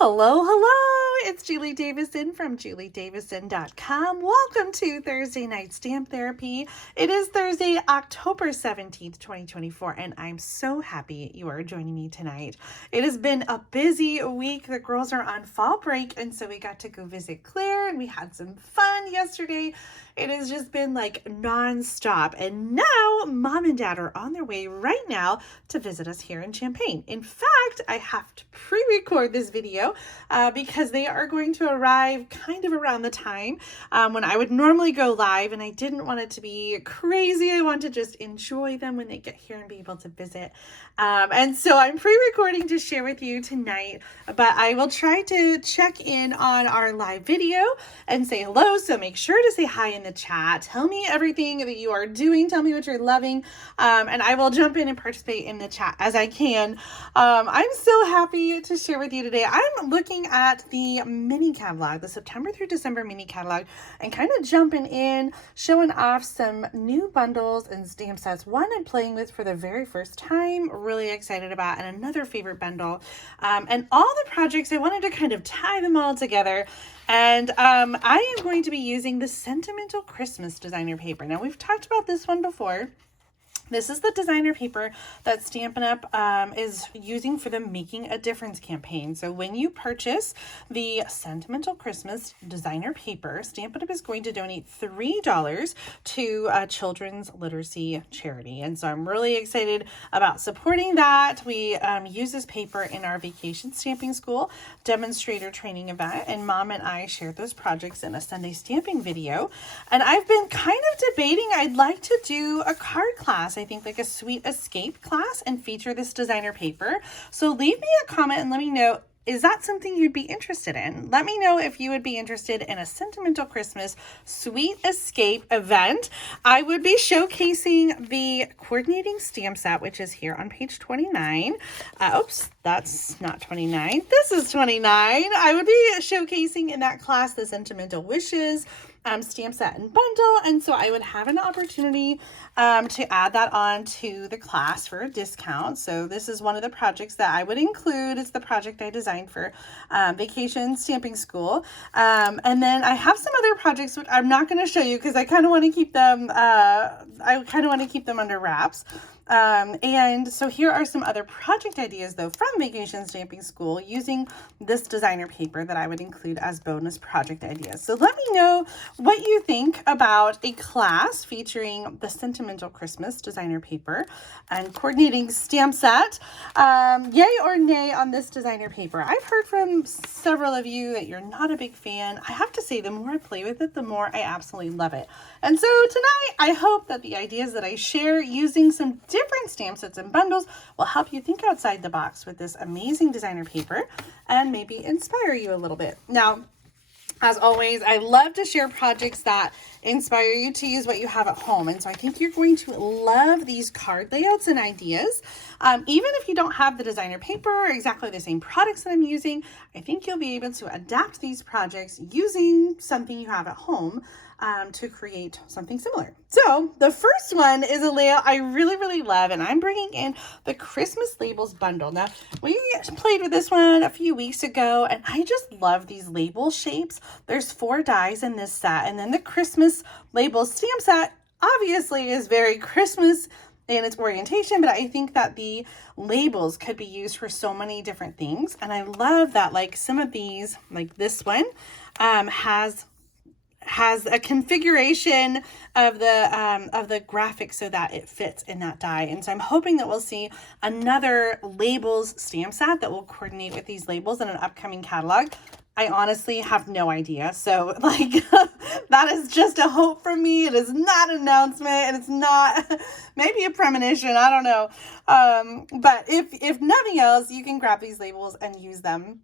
Hello, hello, it's Julie Davison from juliedavison.com. Welcome to Thursday Night Stamp Therapy. It is Thursday, October 17th, 2024, and I'm so happy you are joining me tonight. It has been a busy week. The girls are on fall break, and so we got to go visit Claire, and we had some fun yesterday. It has just been like nonstop, and now Mom and Dad are on their way right now to visit us here in Champaign. In fact, I have to pre-record this video because they are going to arrive kind of around the time when I would normally go live, and I didn't want it to be crazy. I want to just enjoy them when they get here and be able to visit. And so I'm pre-recording to share with you tonight, but I will try to check in on our live video and say hello. So make sure to say hi in the chat. Tell me everything that you are doing. Tell me what you're loving. And I will jump in and participate in the chat as I can. I'm so happy to share with you today. I'm looking at the mini catalog, the September through December mini catalog, and kind of jumping in, showing off some new bundles and stamp sets. One I'm playing with for the very first time, really excited about, and another favorite bundle. And all the projects, I wanted to kind of tie them all together. And I am going to be using the Sentimental Christmas Designer Paper. Now, we've talked about this one before. This is the designer paper that Stampin' Up! Is using for the Making a Difference campaign. So when you purchase the Sentimental Christmas Designer Paper, Stampin' Up! Is going to donate $3 to a children's literacy charity. And so I'm really excited about supporting that. We use this paper in our vacation stamping school demonstrator training event, and Mom and I shared those projects in a Sunday stamping video. And I've been kind of debating, I'd like to do a card class. I think like a sweet escape class and feature this designer paper. So leave me a comment and let me know, is that something you'd be interested in? Let me know if you would be interested in a Sentimental Christmas Sweet Escape event. I would be showcasing the coordinating stamp set, which is here on page 29. Oops, that's not 29. This is 29. I would be showcasing in that class the Sentimental Wishes stamp set and bundle, and so I would have an opportunity to add that on to the class for a discount. So this is one of the projects that I would include. It's the project I designed for vacation stamping school, and then I have some other projects which I'm not going to show you because I kind of want to keep them under wraps. And so here are some other project ideas though from Vacation Stamping School using this designer paper that I would include as bonus project ideas. So let me know what you think about a class featuring the Sentimental Christmas Designer Paper and coordinating stamp set. Yay or nay on this designer paper? I've heard from several of you that you're not a big fan. I have to say, the more I play with it, the more I absolutely love it. And so tonight, I hope that the ideas that I share using some different stamp sets and bundles will help you think outside the box with this amazing designer paper and maybe inspire you a little bit. Now, as always, I love to share projects that inspire you to use what you have at home. And so I think you're going to love these card layouts and ideas. Even if you don't have the designer paper or exactly the same products that I'm using, I think you'll be able to adapt these projects using something you have at home to create something similar. So the first one is a layout I really, really love, and I'm bringing in the Christmas Labels bundle. Now, we played with this one a few weeks ago, and I just love these label shapes. There's 4 dies in this set, and then the Christmas Labels stamp set obviously is very Christmas in its orientation, but I think that the labels could be used for so many different things. And I love that, like, some of these, like this one, has a configuration of the graphic so that it fits in that die. And so I'm hoping that we'll see another labels stamp set that will coordinate with these labels in an upcoming catalog. I honestly have no idea. So like that is just a hope from me. It is not an announcement, and it's not maybe a premonition. I don't know. But if nothing else, you can grab these labels and use them.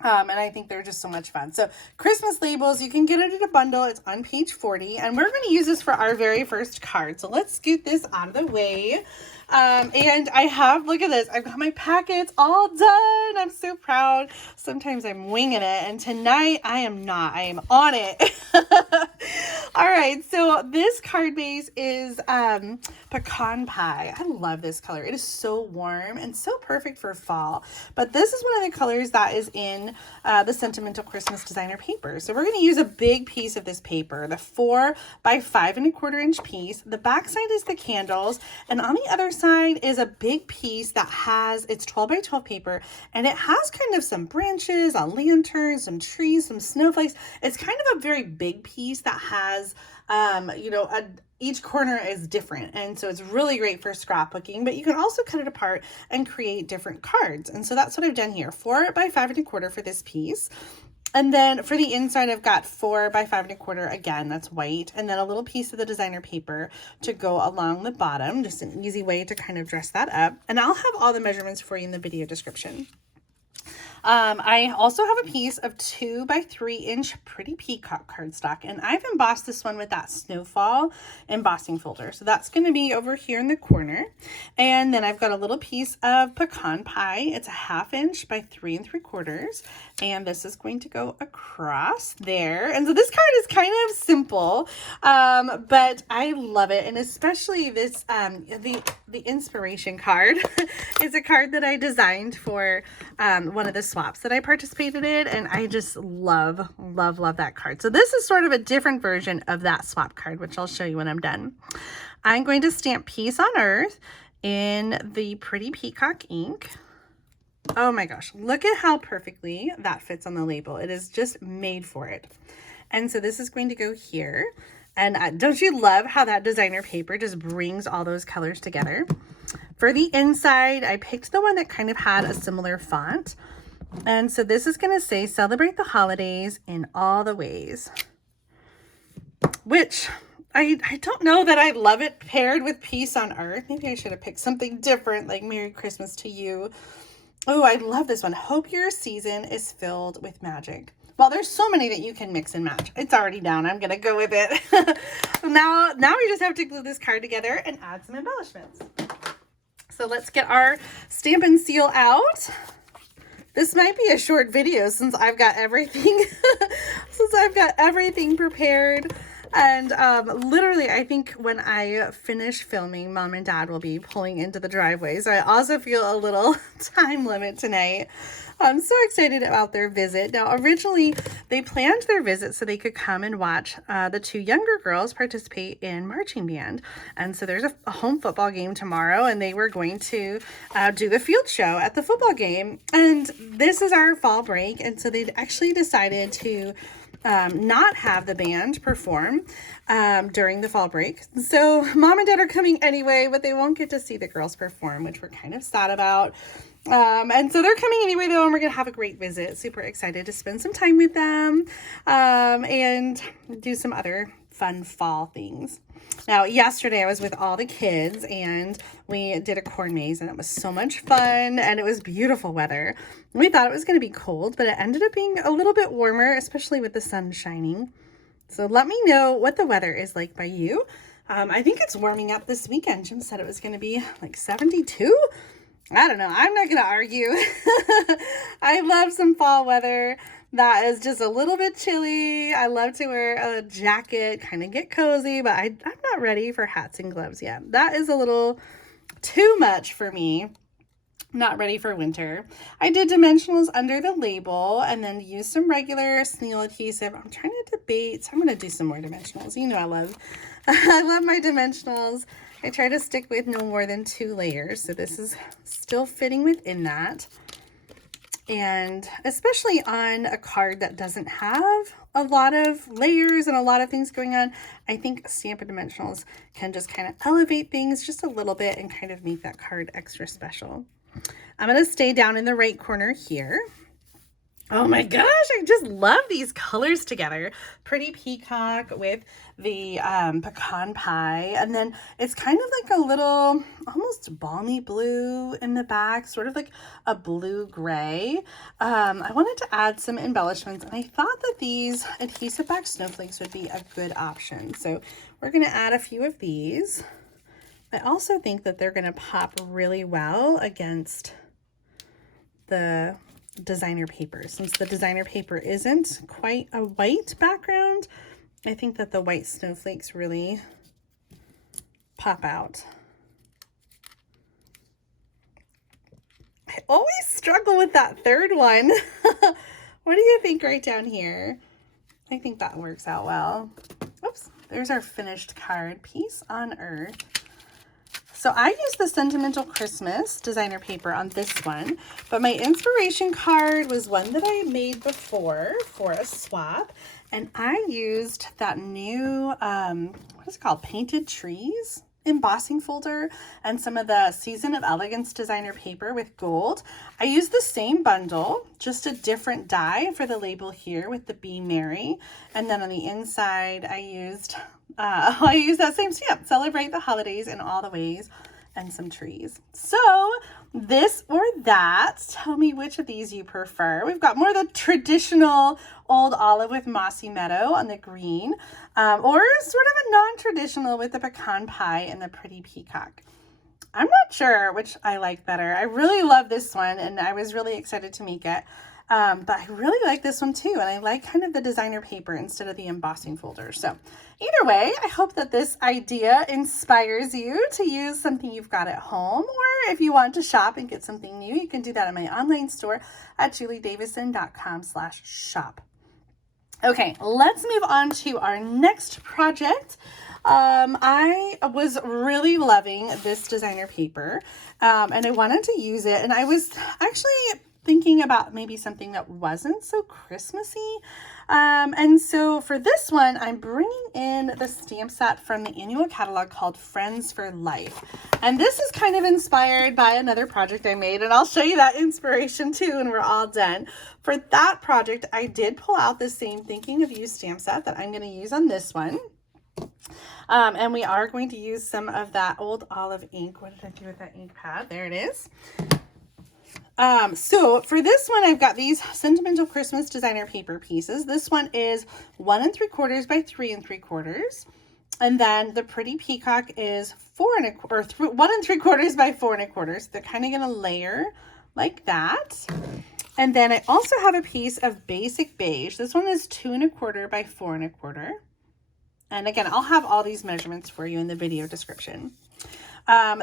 And I think they're just so much fun. So Christmas labels, you can get it in a bundle. It's on page 40, and we're going to use this for our very first card. So let's scoot this out of the way. And I have, look at this, I've got my packets all done. I'm so proud. Sometimes I'm winging it, and tonight I am not. I am on it. All right, so this card base is Pecan Pie. I love this color. It is so warm and so perfect for fall. But this is one of the colors that is in the Sentimental Christmas Designer Paper. So we're going to use a big piece of this paper, the 4 by 5¼ inch piece. The back side is the candles, and on the other side is a big piece that has, it's 12 by 12 paper, and it has kind of some branches, a lantern, some trees, some snowflakes. It's kind of a very big piece that has, you know, each corner is different, and so it's really great for scrapbooking, but you can also cut it apart and create different cards. And so that's what I've done here, 4 by 5¼ for this piece. And then for the inside, I've got 4 by 5¼ again, that's white, and then a little piece of the designer paper to go along the bottom, just an easy way to kind of dress that up. And I'll have all the measurements for you in the video description. I also have a piece of 2 by 3 inch pretty Peacock cardstock, and I've embossed this one with that snowfall embossing folder. So that's going to be over here in the corner. And then I've got a little piece of Pecan Pie. It's a 1/2 inch by 3 3/4. And this is going to go across there. And so this card is kind of simple, but I love it. And especially this, the inspiration card is a card that I designed for one of the swaps that I participated in, and I just love that card. So this is sort of a different version of that swap card, which I'll show you when I'm done. I'm going to stamp Peace on Earth in the pretty Peacock ink. Oh my gosh, look at how perfectly that fits on the label. It is just made for it. And so this is going to go here. And don't you love how that designer paper just brings all those colors together? For the inside, I picked the one that kind of had a similar font. And so this is going to say, celebrate the holidays in all the ways. Which, I don't know that I love it paired with Peace on Earth. Maybe I should have picked something different, like Merry Christmas to You. Oh, I love this one. Hope your season is filled with magic. Well, there's so many that you can mix and match. It's already down. I'm going to go with it. Now we just have to glue this card together and add some embellishments. So let's get our Stampin' Seal out. This might be a short video since I've got everything, prepared. And literally, I think when I finish filming, Mom and Dad will be pulling into the driveway. So I also feel a little time limit tonight. I'm so excited about their visit. Now, originally, they planned their visit so they could come and watch the 2 younger girls participate in marching band. And so there's a home football game tomorrow, and they were going to do the field show at the football game. And this is our fall break, and so they actually decided to not have the band perform during the fall break. So Mom and Dad are coming anyway, but they won't get to see the girls perform, which we're kind of sad about. And so they're coming anyway, though, and we're going to have a great visit. Super excited to spend some time with them and do some other fun fall things. Now, yesterday I was with all the kids and we did a corn maze, and it was so much fun, and it was beautiful weather. We thought it was going to be cold, but it ended up being a little bit warmer, especially with the sun shining. So let me know what the weather is like by you. I think it's warming up this weekend. Jim said it was going to be like 72. I don't know. I'm not going to argue. I love some fall weather. That is just a little bit chilly. I love to wear a jacket, kind of get cozy, but I'm not ready for hats and gloves yet. That is a little too much for me. Not ready for winter. I did dimensionals under the label and then used some regular Snail adhesive. I'm trying to debate, so I'm going to do some more dimensionals. You know I love my dimensionals. I try to stick with no more than 2 layers, so this is still fitting within that. And especially on a card that doesn't have a lot of layers and a lot of things going on, I think Stampin' Dimensionals can just kind of elevate things just a little bit and kind of make that card extra special. I'm going to stay down in the right corner here. Oh my gosh, I just love these colors together. Pretty Peacock with the Pecan Pie. And then it's kind of like a little, almost balmy blue in the back, sort of like a blue-gray. I wanted to add some embellishments, and I thought that these adhesive back snowflakes would be a good option. So we're going to add a few of these. I also think that they're going to pop really well against the designer paper. Since the designer paper isn't quite a white background, I think that the white snowflakes really pop out. I always struggle with that third one. What do you think right down here? I think that works out well. Oops, there's our finished card. Peace on Earth. So I used the Sentimental Christmas Designer Paper on this one, but my inspiration card was one that I made before for a swap, and I used that new, what is it called? Painted Trees embossing folder and some of the Season of Elegance designer paper with gold. I used the same bundle, just a different die for the label here with the Be Merry. And then on the inside, I used that same stamp, Celebrate the Holidays in All the Ways, and some trees. So this or that, tell me which of these you prefer. We've got more of the traditional old olive with mossy meadow on the green, or sort of a non-traditional with the pecan pie and the pretty peacock. I'm not sure which I like better. I really love this one, and I was really excited to make it. But I really like this one too, and I like kind of the designer paper instead of the embossing folder. So either way, I hope that this idea inspires you to use something you've got at home, or if you want to shop and get something new, you can do that in my online store at juliedavison.com/shop. Okay, let's move on to our next project. I was really loving this designer paper, and I wanted to use it, and I was actually thinking about maybe something that wasn't so Christmassy. And so for this one, I'm bringing in the stamp set from the annual catalog called Friends for Life. And this is kind of inspired by another project I made, and I'll show you that inspiration too when we're all done. For that project, I did pull out the same Thinking of You stamp set that I'm going to use on this one. And we are going to use some of that old olive ink. What did I do with that ink pad? There it is. So for this one, I've got these Sentimental Christmas Designer Paper pieces. This one is 1 3/4 by 3 3/4. And then the pretty peacock is 1 3/4 by 4 1/4. They're kind of going to layer like that. And then I also have a piece of basic beige. This one is 2 1/4 by 4 1/4. And again, I'll have all these measurements for you in the video description.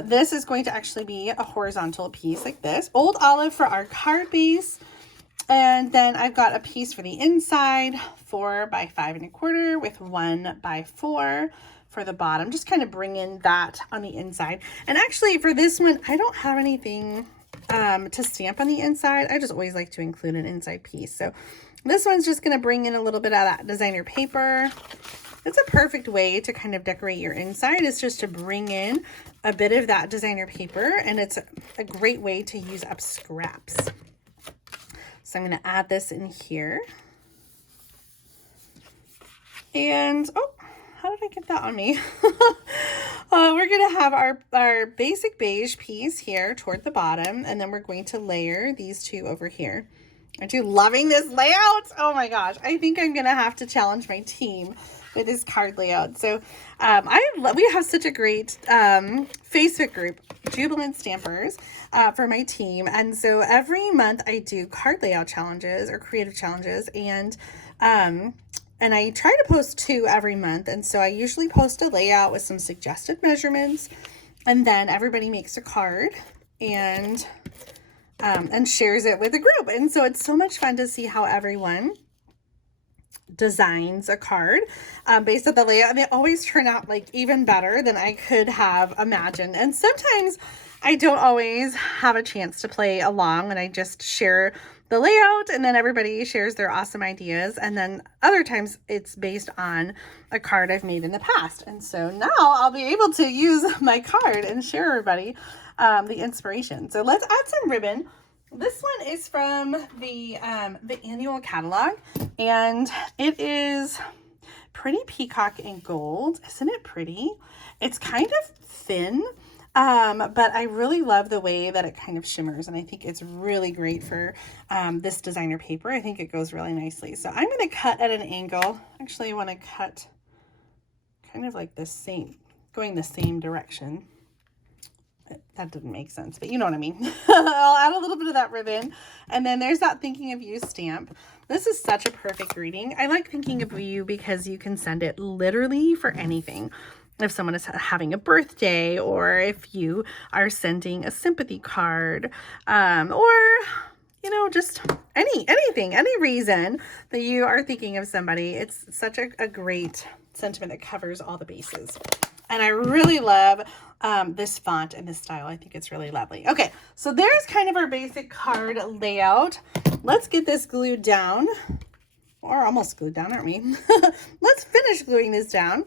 This is going to actually be a horizontal piece like this. Old olive for our card base. And then I've got a piece for the inside, 4 by 5 1/4 with 1 by 4 for the bottom. Just kind of bring in that on the inside. And actually for this one, I don't have anything to stamp on the inside. I just always like to include an inside piece. So this one's just going to bring in a little bit of that designer paper. It's a perfect way to kind of decorate your inside, is just to bring in a bit of that designer paper, and it's a great way to use up scraps. So I'm going to add this in here. And, oh, how did I get that on me? We're going to have our basic beige piece here toward the bottom, and then we're going to layer these two over here. Aren't you loving this layout? Oh my gosh, I think I'm going to have to challenge my team with this card layout. So we have such a great Facebook group, Jubilant Stampers, for my team. And so every month I do card layout challenges or creative challenges, and I try to post 2 every month. And so I usually post a layout with some suggested measurements, and then everybody makes a card and shares it with the group. And so it's so much fun to see how everyone designs a card based on the layout, and they always turn out like even better than I could have imagined. And sometimes I don't always have a chance to play along, and I just share the layout, and then everybody shares their awesome ideas. And then other times it's based on a card I've made in the past. And so now I'll be able to use my card and share everybody the inspiration. So let's add some ribbon. This one is from the annual catalog, and it is pretty peacock in gold. Isn't it pretty? It's kind of thin, but I really love the way that it kind of shimmers, and I think it's really great for this designer paper. I think it goes really nicely. So I'm going to cut at an angle. Actually, I want to cut kind of like the same, going the same direction. That didn't make sense, but you know what I mean. I'll add a little bit of that ribbon. And then there's that thinking of you stamp. This is such a perfect greeting. I like thinking of you because you can send it literally for anything. If someone is having a birthday, or if you are sending a sympathy card, or, you know, just anything, any reason that you are thinking of somebody. It's such a great sentiment that covers all the bases. And I really love this font and this style. I think it's really lovely. Okay, so there's kind of our basic card layout. Let's get this glued down. Or almost glued down, aren't we? Let's finish gluing this down,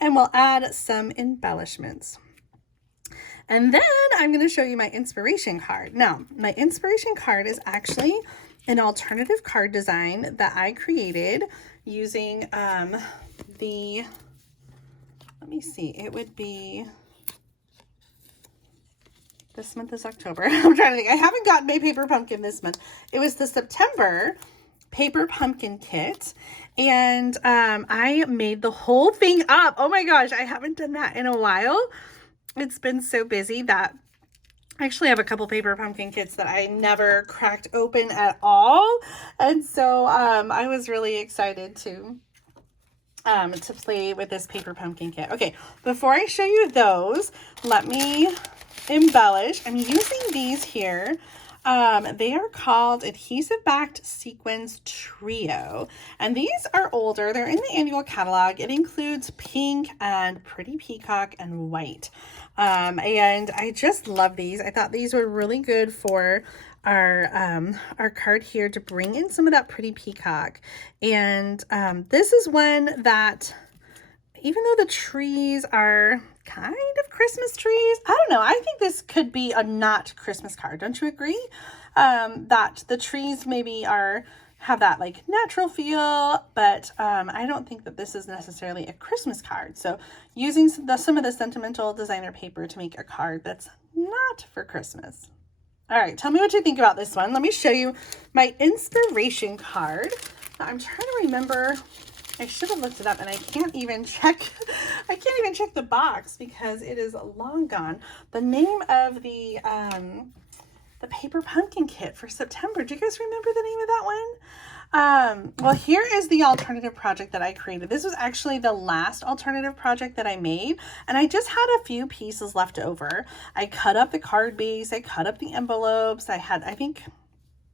and we'll add some embellishments. And then I'm going to show you my inspiration card. Now, my inspiration card is actually an alternative card design that I created using let me see, it would be, this month is October. I'm trying to think. I haven't gotten my paper pumpkin this month. It was the September paper pumpkin kit, and I made the whole thing up. Oh my gosh, I haven't done that in a while. It's been so busy that I actually have a couple paper pumpkin kits that I never cracked open at all, and so I was really excited to play with this paper pumpkin kit. Okay, before I show you those, let me embellish. I'm using these here. They are called Adhesive Backed Sequins Trio, and these are older. They're in the annual catalog. It includes pink and pretty peacock and white, and I just love these. I thought these were really good for our card here to bring in some of that pretty peacock. And this is one that, even though the trees are kind of Christmas trees, I don't know, I think this could be a not Christmas card. Don't you agree? That the trees maybe have that like natural feel, but I don't think that this is necessarily a Christmas card. So using some of the Sentimental Designer paper to make a card that's not for Christmas. All right, tell me what you think about this one. Let me show you my inspiration card. Now, I'm trying to remember, I should have looked it up, and I can't even check the box because it is long gone. The name of the paper pumpkin kit for September. Do you guys remember the name of that one? Well, here is the alternative project that I created. This was actually the last alternative project that I made, and I just had a few pieces left over. I cut up the card base, I cut up the envelopes. I think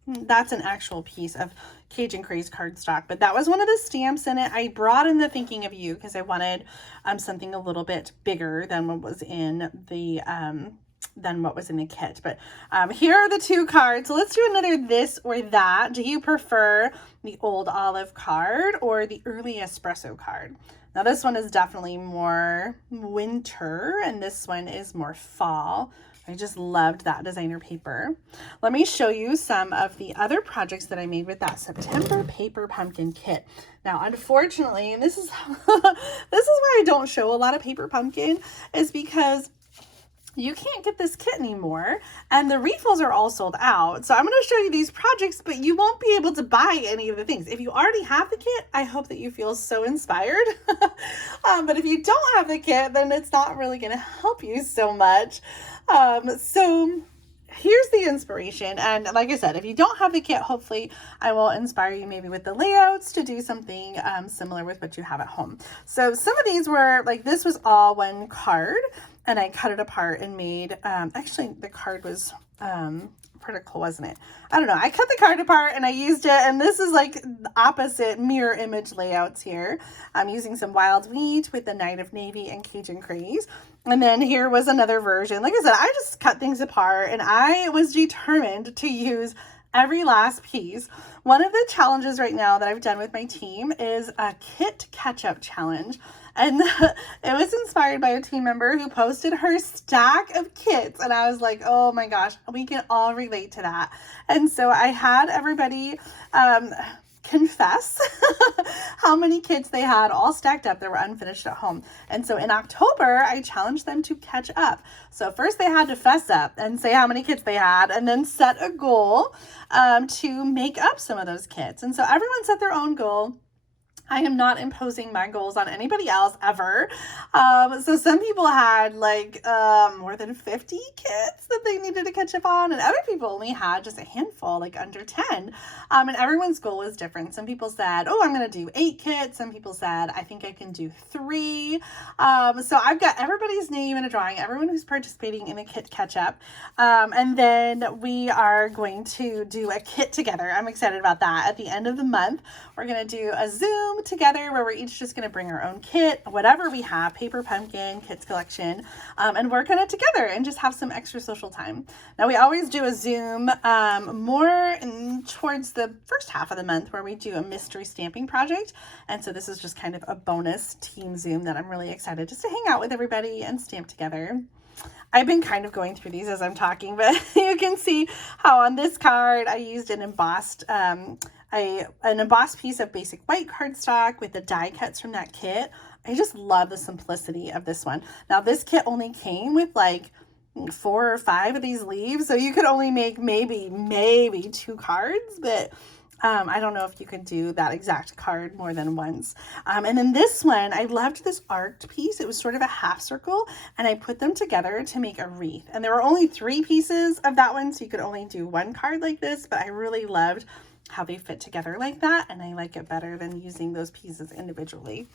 that's an actual piece of Cajun Craze cardstock, but that was one of the stamps in it. I brought in the Thinking of You because I wanted something a little bit bigger than what was in the kit. But here are the two cards. So let's do another this or that. Do you prefer the old olive card or the early espresso card? Now this one is definitely more winter, and this one is more fall. I just loved that designer paper. Let me show you some of the other projects that I made with that September paper pumpkin kit. Now, unfortunately, and this is why I don't show a lot of paper pumpkin, is because you can't get this kit anymore, and the refills are all sold out. So I'm going to show you these projects, but you won't be able to buy any of the things. If you already have the kit, I hope that you feel so inspired. But if you don't have the kit, then it's not really going to help you so much. So here's the inspiration. And like I said, if you don't have the kit, hopefully I will inspire you maybe with the layouts to do something similar with what you have at home. So some of these were like, this was all one card, and I cut it apart and made, actually the card was vertical, wasn't it? I don't know. I cut the card apart and I used it, and this is like the opposite mirror image layouts here. I'm using some wild wheat with the Night of Navy and Cajun Craze. And then here was another version. Like I said, I just cut things apart, and I was determined to use every last piece. One of the challenges right now that I've done with my team is a kit catch-up challenge. And it was inspired by a team member who posted her stack of kits. And I was like, oh my gosh, we can all relate to that. And so I had everybody confess how many kits they had all stacked up that were unfinished at home. And so in October, I challenged them to catch up. So first they had to fess up and say how many kits they had, and then set a goal to make up some of those kits. And so everyone set their own goal. I am not imposing my goals on anybody else ever. So some people had like more than 50 kits that they needed to catch up on, and other people only had just a handful, like under 10. And everyone's goal was different. Some people said, oh, I'm going to do 8 kits. Some people said, I think I can do 3. So I've got everybody's name in a drawing, everyone who's participating in a kit catch up. And then we are going to do a kit together. I'm excited about that. At the end of the month, we're going to do a Zoom together where we're each just going to bring our own kit, whatever we have, paper pumpkin, kits collection, and work on it together and just have some extra social time. Now we always do a Zoom more towards the first half of the month where we do a mystery stamping project. And so this is just kind of a bonus team Zoom that I'm really excited just to hang out with everybody and stamp together. I've been kind of going through these as I'm talking, but you can see how on this card I used an embossed piece of basic white cardstock with the die cuts from that kit. I just love the simplicity of this one. Now this kit only came with like 4 or 5 of these leaves, so you could only make maybe 2 cards, but I don't know if you could do that exact card more than once. And then this one, I loved this arced piece. It was sort of a half circle, and I put them together to make a wreath. And there were only 3 pieces of that one, so you could only do 1 card like this, but I really loved how they fit together like that, and I like it better than using those pieces individually.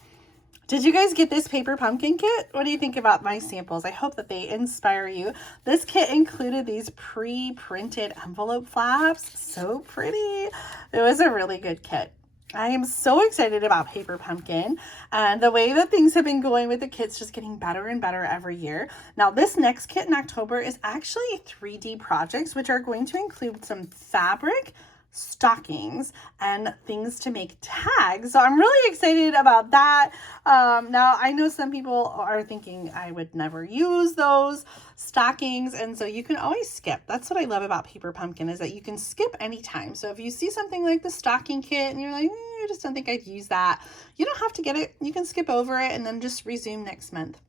Did you guys get this paper pumpkin kit? What do you think about my samples? I hope that they inspire you. This kit included these pre-printed envelope flaps. So pretty. It was a really good kit. I am so excited about paper pumpkin, and the way that things have been going with the kits, just getting better and better every year. Now this next kit in October is actually 3D projects, which are going to include some fabric, stockings, and things to make tags. So I'm really excited about that. Now I know some people are thinking I would never use those stockings, and so you can always skip. That's what I love about paper pumpkin, is that you can skip anytime. So if you see something like the stocking kit and you're like, I just don't think I'd use that, you don't have to get it. You can skip over it and then just resume next month.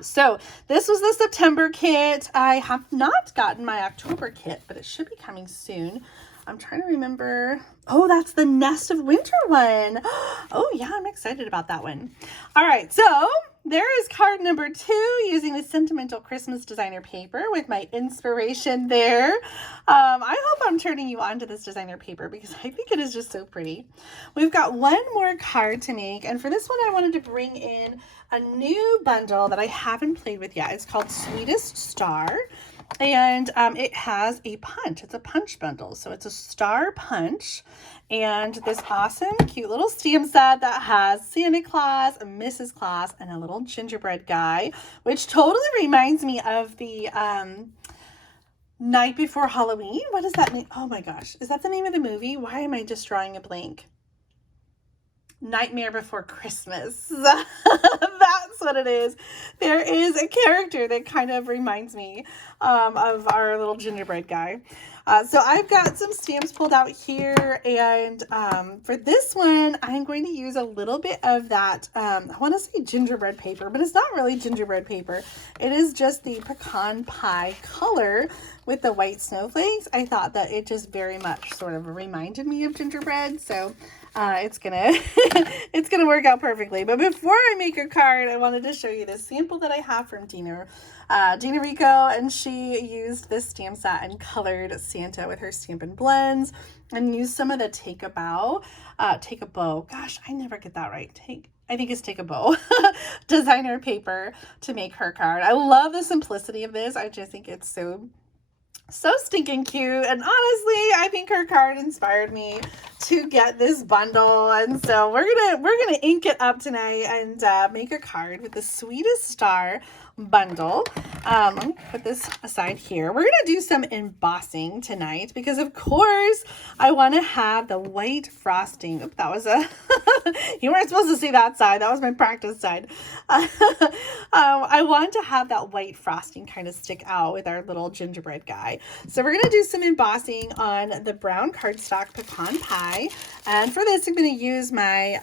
So this was the September kit. I have not gotten my October kit, but it should be coming soon. I'm trying to remember. Oh, that's the Nest of Winter one. Oh yeah, I'm excited about that one. All right, so there is card number 2 using the Sentimental Christmas Designer Paper with my inspiration there. I hope I'm turning you on to this designer paper because I think it is just so pretty. We've got one more card to make, and for this one I wanted to bring in a new bundle that I haven't played with yet. It's called Sweetest Star. And it has a punch. It's a punch bundle. So it's a star punch and this awesome, cute little stamp set that has Santa Claus, Mrs. Claus, and a little gingerbread guy, which totally reminds me of the Night Before Halloween. What is that name? Oh my gosh. Is that the name of the movie? Why am I just drawing a blank? Nightmare Before Christmas. That's what it is. There is a character that kind of reminds me of our little gingerbread guy. So I've got some stamps pulled out here, and for this one I'm going to use a little bit of that I want to say gingerbread paper, but it's not really gingerbread paper. It is just the pecan pie color with the white snowflakes. I thought that it just very much sort of reminded me of gingerbread, so it's gonna work out perfectly. But before I make a card, I wanted to show you this sample that I have from Dina Rico, and she used this stamp set and colored Santa with her Stampin' Blends and used some of the Take a Bow. Gosh, I never get that right. I think it's Take a Bow designer paper to make her card. I love the simplicity of this. I just think it's so stinking cute, and honestly I think her card inspired me to get this bundle, and so we're gonna ink it up tonight and make a card with the Sweetest Star bundle. Let me put this aside here. We're gonna do some embossing tonight because of course I want to have the white frosting. Oop, that was a you weren't supposed to see that side. That was my practice side. I want to have that white frosting kind of stick out with our little gingerbread guy. So we're gonna do some embossing on the brown cardstock Pecan Pie, and for this I'm going to use my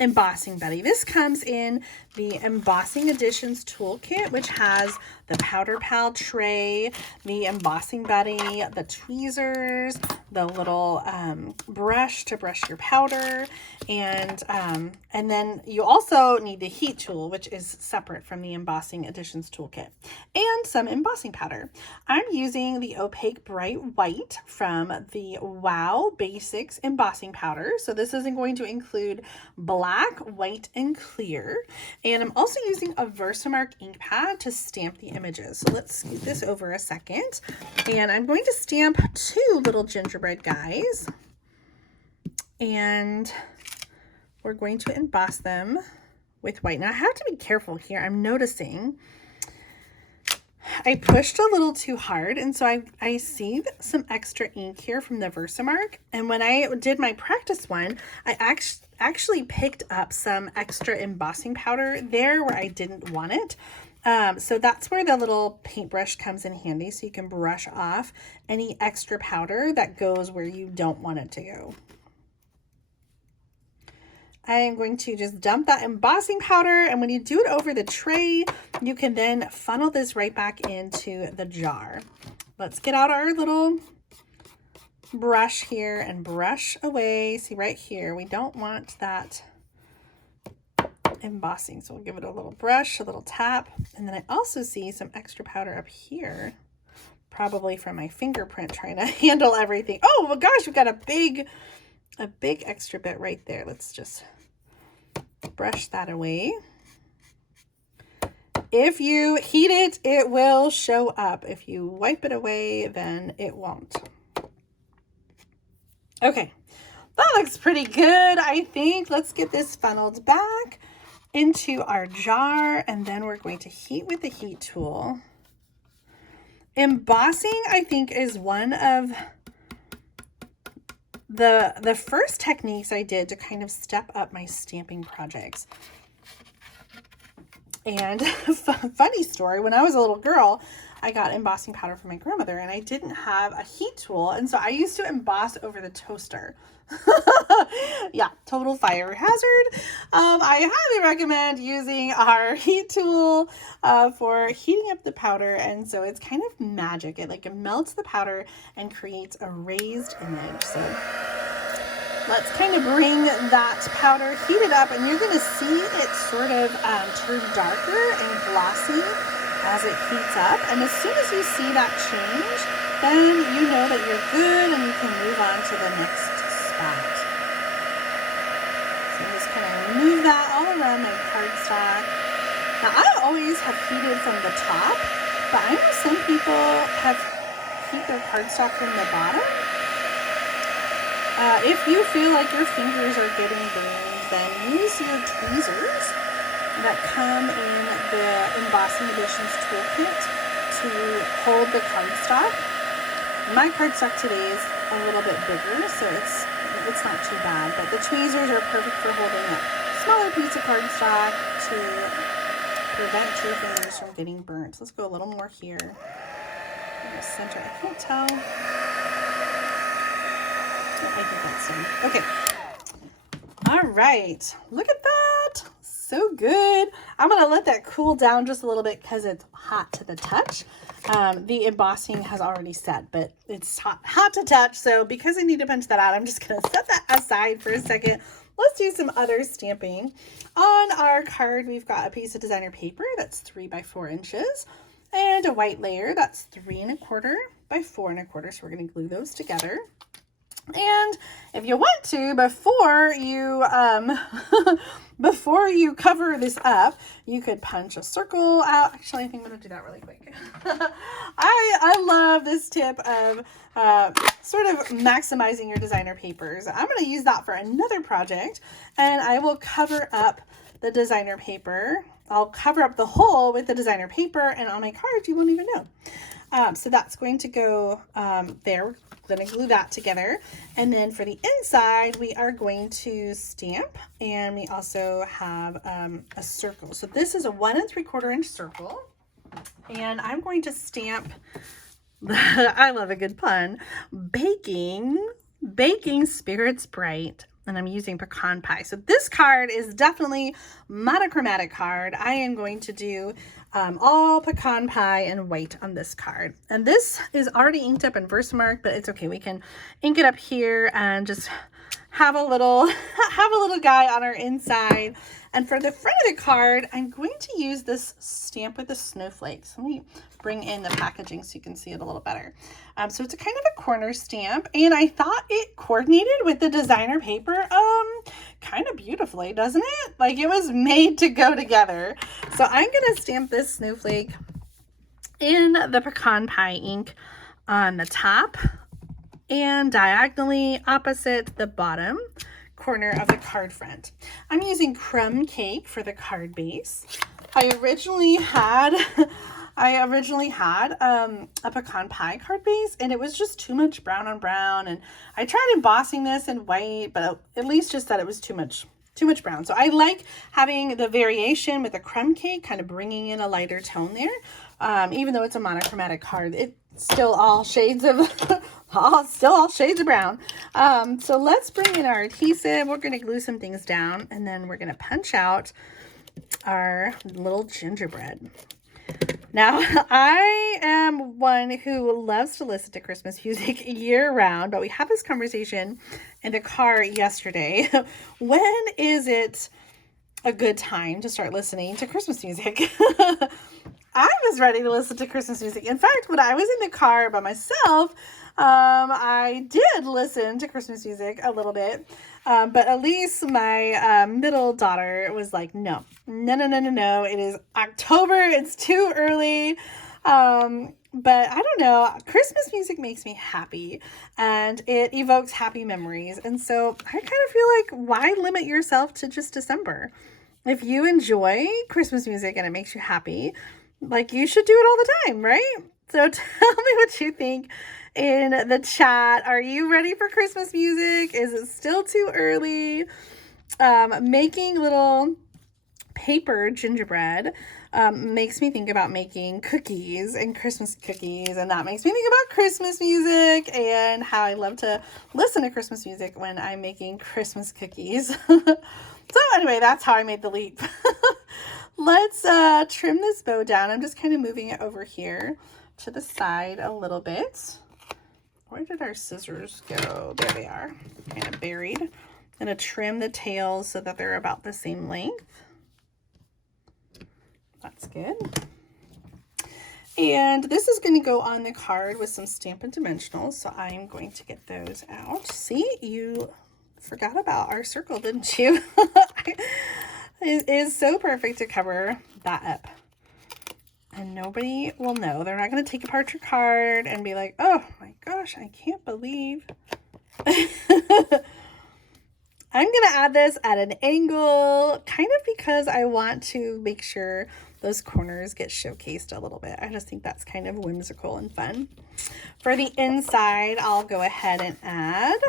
embossing buddy. This comes in the Embossing Editions toolkit, which has the Powder Pal tray, the embossing buddy, the tweezers, the little brush to brush your powder, and then you also need the heat tool, which is separate from the embossing additions toolkit, and some embossing powder. I'm using the opaque bright white from the Wow Basics embossing powder. So this isn't going to include black, white, and clear. And I'm also using a Versamark ink pad to stamp the images. So let's scoot this over a second. And I'm going to stamp 2 little gingerbread guys. And we're going to emboss them with white. Now I have to be careful here. I'm noticing I pushed a little too hard, and so I see some extra ink here from the Versamark. And when I did my practice one, I actually picked up some extra embossing powder there where I didn't want it. So that's where the little paintbrush comes in handy, so you can brush off any extra powder that goes where you don't want it to go. I am going to just dump that embossing powder, and when you do it over the tray, you can then funnel this right back into the jar. Let's get out our little brush here and brush away. See right here, we don't want that embossing, so we'll give it a little brush, a little tap. And then I also see some extra powder up here, probably from my fingerprint trying to handle everything. Oh my gosh, we've got a big extra bit right there. Let's just brush that away. If you heat it, it will show up. If you wipe it away, then it won't. Okay, that looks pretty good, I think. Let's get this funneled back into our jar, and then we're going to heat with the heat tool. Embossing, I think, is one of the first techniques I did to kind of step up my stamping projects. And funny story, when I was a little girl, I got embossing powder from my grandmother, and I didn't have a heat tool, and so I used to emboss over the toaster. Yeah, total fire hazard. I highly recommend using our heat tool for heating up the powder, and so it's kind of magic. It melts the powder and creates a raised image. So let's kind of bring that powder, heat it up, and you're going to see it sort of turn darker and glossy as it heats up. And as soon as you see that change, then you know that you're good and you can move on to the next spot. So just kind of move that all around my cardstock. Now I always have heated from the top, but I know some people have heat their cardstock from the bottom. If you feel like your fingers are getting burned, then use your tweezers that come in the Embossing Additions Toolkit to hold the cardstock. My cardstock today is a little bit bigger, so it's not too bad, but the tweezers are perfect for holding a smaller piece of cardstock to prevent your fingers from getting burnt. So let's go a little more here in the center. I can't tell. I think that's done. Okay. All right. Look at that. So good. I'm going to let that cool down just a little bit because it's hot to the touch. The embossing has already set, but it's hot to touch. So because I need to punch that out, I'm just going to set that aside for a second. Let's do some other stamping. On our card, we've got a piece of designer paper that's 3 by 4 inches and a white layer that's 3 1/4 by 4 1/4. So we're going to glue those together. And if you want to, before you cover this up, you could punch a circle out. Actually, I think I'm going to do that really quick. I love this tip of sort of maximizing your designer papers. I'm going to use that for another project, and I will cover up the designer paper. I'll cover up the hole with the designer paper, and on my card, you won't even know. So that's going to go there. We're going to glue that together. And then for the inside, we are going to stamp, and we also have a circle. So this is a 1 3/4 inch circle, and I'm going to stamp, I love a good pun, Baking Spirits Bright and I'm using Pecan Pie. So this card is definitely monochromatic card. I am going to do all Pecan Pie and white on this card. And this is already inked up in Versamark, but it's okay. We can ink it up here and just have a little guy on our inside. And for the front of the card, I'm going to use this stamp with the snowflakes. Let me bring in the packaging so you can see it a little better. So it's a kind of a corner stamp, and I thought it coordinated with the designer paper kind of beautifully, doesn't it? Like it was made to go together. So I'm going to stamp this snowflake in the Pecan Pie ink on the top and diagonally opposite the bottom corner of the card front. I'm using crumb cake for the card base. I originally had a Pecan Pie card base, and it was just too much brown on brown, and I tried embossing this in white, but at least just that it was too much brown. So I like having the variation with the crumb cake, kind of bringing in a lighter tone there. Even though it's a monochromatic card, it's still all shades of all shades of brown. So let's bring in our adhesive. We're going to glue some things down, and then we're going to punch out our little gingerbread. Now, I am one who loves to listen to Christmas music year round, but we had this conversation in the car yesterday. When is it a good time to start listening to Christmas music? I was ready to listen to Christmas music. In fact, when I was in the car by myself, I did listen to Christmas music a little bit. But at least my middle daughter was like, no. It is October. It's too early. But I don't know. Christmas music makes me happy, and it evokes happy memories. And so I kind of feel like, why limit yourself to just December? If you enjoy Christmas music and it makes you happy, like, you should do it all the time, right? So tell me what you think in the chat. Are you ready for Christmas music? Is it still too early? Making little paper gingerbread makes me think about making cookies and Christmas cookies, and that makes me think about Christmas music and how I love to listen to Christmas music when I'm making Christmas cookies. So anyway, that's how I made the leap. Let's trim this bow down. I'm just kind of moving it over here to the side a little bit. Where did our scissors go? There they are, kind of buried. I'm going to trim the tails so that they're about the same length. That's good. And this is going to go on the card with some Stampin' Dimensionals, so I'm going to get those out. See, you forgot about our circle, didn't you? It is so perfect to cover that up. And nobody will know. They're not going to take apart your card and be like, oh my gosh, I can't believe. I'm going to add this at an angle, kind of because I want to make sure those corners get showcased a little bit. I just think that's kind of whimsical and fun. For the inside, I'll go ahead and add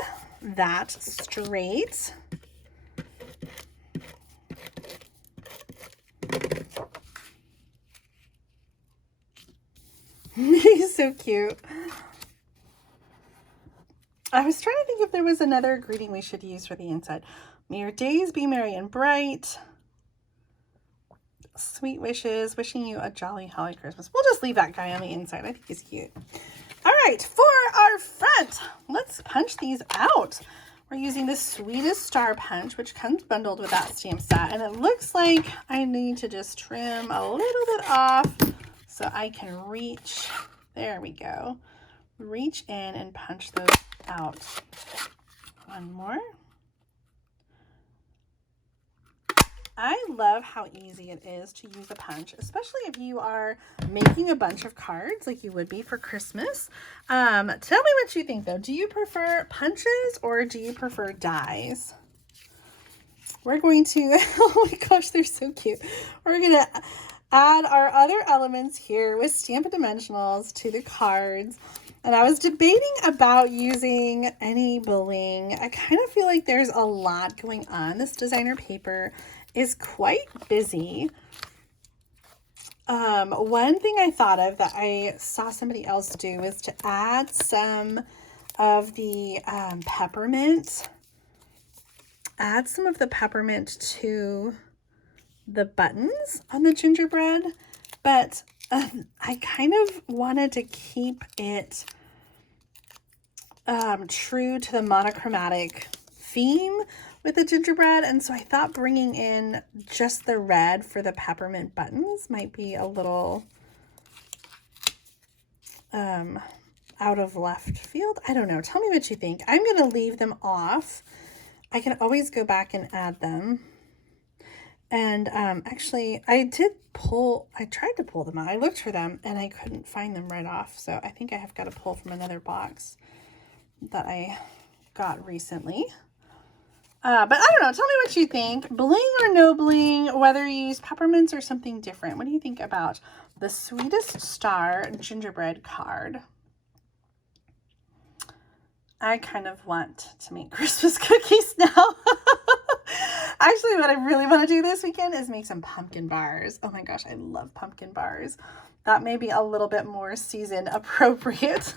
that straight. He's so cute. I was trying to think if there was another greeting we should use for the inside. May your days be merry and bright. Sweet wishes, wishing you a jolly holly Christmas. We'll just leave that guy on the inside. I think he's cute. All right, for our front, let's punch these out. We're using the Sweetest Star Punch, which comes bundled with that stamp set. And it looks like I need to just trim a little bit off so I can reach. There we go. Reach in and punch those out. One more. I love how easy it is to use a punch, especially if you are making a bunch of cards like you would be for Christmas. Tell me what you think though. Do you prefer punches or do you prefer dies? We're going to, oh my gosh, they're so cute. We're going to add our other elements here with Stampin' Dimensionals to the cards. And I was debating about using any bling. I kind of feel like there's a lot going on. This designer paper is quite busy. One thing I thought of that I saw somebody else do is to add some of the peppermint add some of the peppermint to the buttons on the gingerbread, but I kind of wanted to keep it true to the monochromatic theme with the gingerbread, and so I thought bringing in just the red for the peppermint buttons might be a little out of left field. I don't know. Tell me what you think. I'm going to leave them off. I can always go back and add them. And actually, I tried to pull them out. I looked for them and I couldn't find them right off. So I think I have got to pull from another box that I got recently. But I don't know. Tell me what you think. Bling or no bling, whether you use peppermints or something different. What do you think about the Sweetest Star gingerbread card? I kind of want to make Christmas cookies now. Actually, what I really want to do this weekend is make some pumpkin bars. Oh my gosh, I love pumpkin bars. That may be a little bit more season appropriate.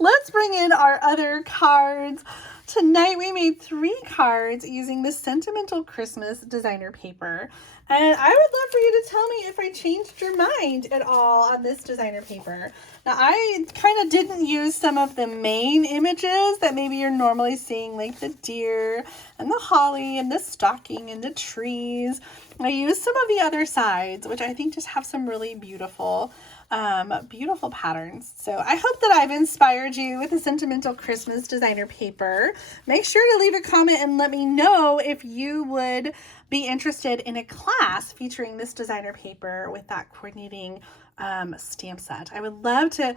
Let's bring in our other cards. Tonight we made 3 cards using the Sentimental Christmas Designer Paper. And I would love for you to tell me if I changed your mind at all on this designer paper. Now, I kind of didn't use some of the main images that maybe you're normally seeing, like the deer and the holly and the stocking and the trees. I used some of the other sides, which I think just have some really beautiful patterns. So I hope that I've inspired you with the Sentimental Christmas Designer Paper. Make sure to leave a comment and let me know if you would be interested in a class featuring this designer paper with that coordinating stamp set. I would love to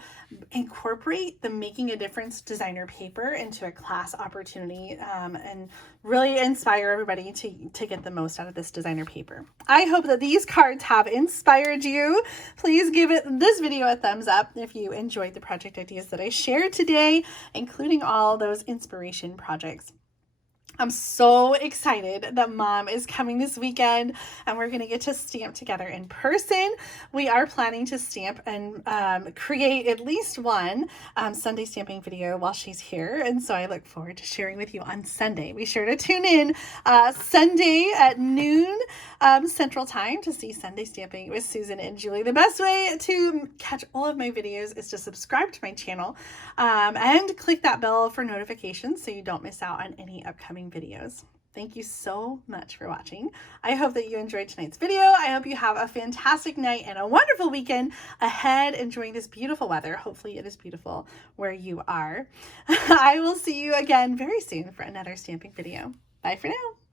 incorporate the Making a Difference designer paper into a class opportunity and really inspire everybody to get the most out of this designer paper. I hope that these cards have inspired you. Please give this video a thumbs up if you enjoyed the project ideas that I shared today, including all those inspiration projects. I'm so excited that Mom is coming this weekend and we're going to get to stamp together in person. We are planning to stamp and create at least one Sunday stamping video while she's here. And so I look forward to sharing with you on Sunday. Be sure to tune in Sunday at noon Central Time to see Sunday Stamping with Susan and Julie. The best way to catch all of my videos is to subscribe to my channel and click that bell for notifications so you don't miss out on any upcoming videos. Thank you so much for watching. I hope that you enjoyed tonight's video. I hope you have a fantastic night and a wonderful weekend ahead, enjoying this beautiful weather. Hopefully it is beautiful where you are. I will see you again very soon for another stamping video. Bye for now.